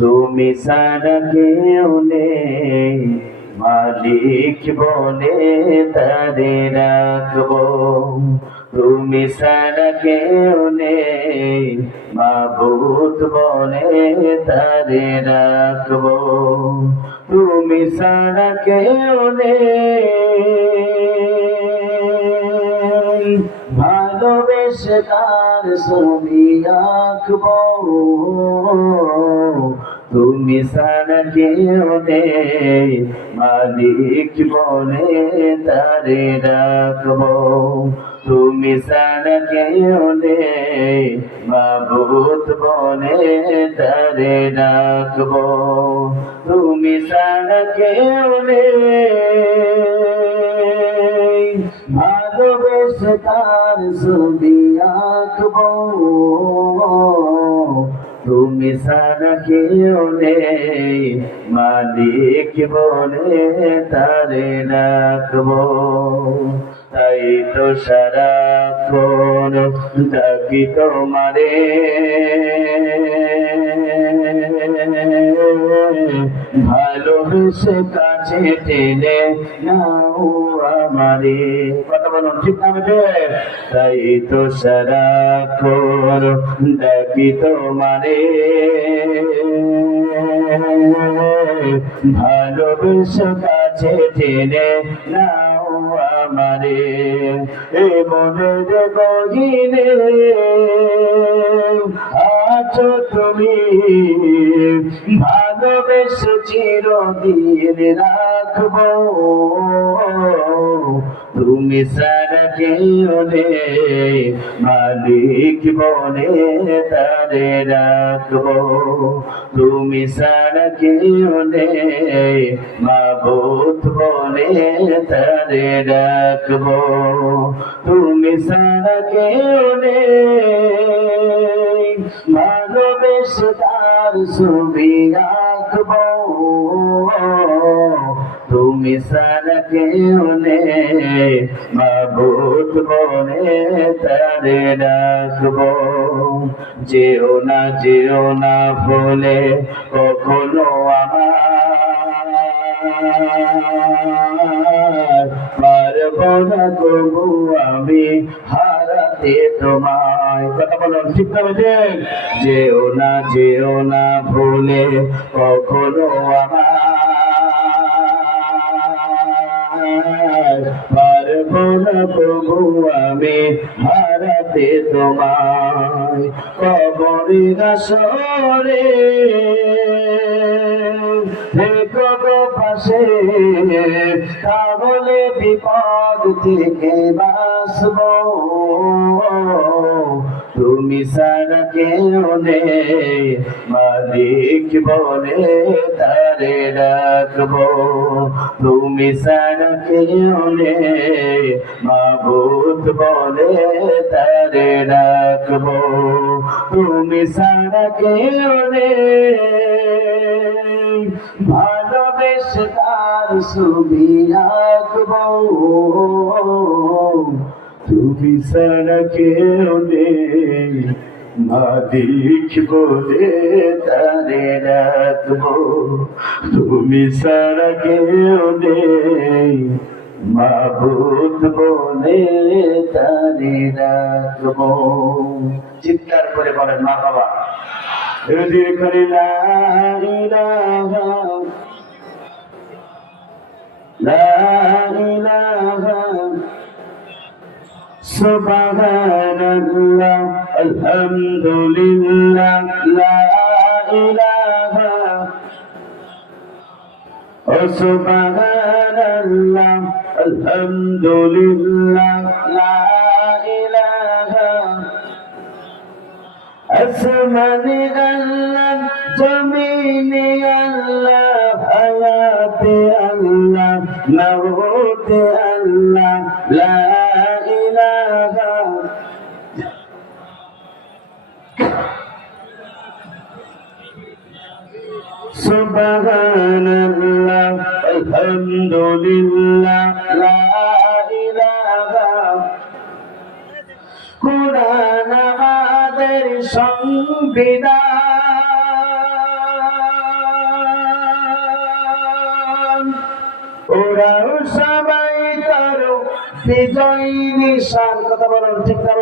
তুমি ছাড়া কেউ নেই, মালিক বলে তারে রাখবো। তুমি ছাড়া কেউ নেই, মাবুদ বলে তারে রাখবো। তুমি ছাড়া কেউ নেই, ভালোবেসে তার ছবি আঁকবো। তুমি ছাড়া কেউ নেই, মালিক বলে তারে রাখবো। তুমি ছাড়া কেউ নেই, মাবুদ বলে তারে রাখবো। তুমি ছাড়া কেউ নেই, ভালোবেসে তার ছবি আঁকবো। তুমি ছাড়া কেউ নেই, মালিক বলে তারে রাখবো। তাই তো সারাক্ষণ ডাকি তোমারে, ভালোবেসে কাছে টেনে নাও আমারে। কথা বলুন ঠিক না? তাই তো সারাক্ষণ ডাকি তোমারে, ভালোবেসে কাছে টেনে নাও আমারে। এ মনের গহীনে আছো তুমি, ভালোবেসে চিরদিন রাখবো। তুমি ছাড়া কেউ নেই, মালিক বলে তারে রাখবো। তুমি ছাড়া কেউ নেই, মাবুদ বলে তারে রাখবো। তুমি ছাড়া কেউ নেই, ভালোবেসে তার ছবি আঁকবো। তুমি ছাড়া কেউ নেই, মাবুদ বলে তারে রাখবো। যেও না ভুলে কখনো আমার, পারবো না তবু আমি হারাতে তোমায়। কথা বলুন ঠিক না? যেও না ভুলে কখনো আমার, পারবো না তবু আমি হারাতে তোমায়। কবরের আসরে থেকো গো পাশে, তাহলে বিপদ থেকে বাঁচবো। তুমি ছাড়া কেউ নেই, মালিক বলে তারে রাখবো। তুমি ছাড়া কেউ নেই, মাবুদ বলে তারে রাখবো। তুমি ছাড়া কেউ নেই, ভালোবেসে তার ছবি আঁকবো। তুমি ছাড়া কেউ নেই, মালিক বলে তারে রাখবো। তুমি ছাড়া কেউ নেই, মাবুদ বলে তারে রাখবো। চিৎকার করে বলেন মা বাবা। হুজুর করে লা ইলাহা সুবহানাল্লাহ আলহামদুলিল্লাহ লা ইলাহা সুবহানাল্লাহ আলহামদুলিল্লাহ লা ইলাহা। আসমানে আল্লাহ, জমিনে আল্লাহ, হায়াতে আল্লাহ, মাউতে আল্লাহ, লা ইলাহা। সুবহানাল্লাহ আলহামদুলিল্লাহ লা ইলাহা। কুরআন আমাদের সংবিধান, ওরাও সবাই তার বিজয় নিশান। কথা বলুন ঠিক না?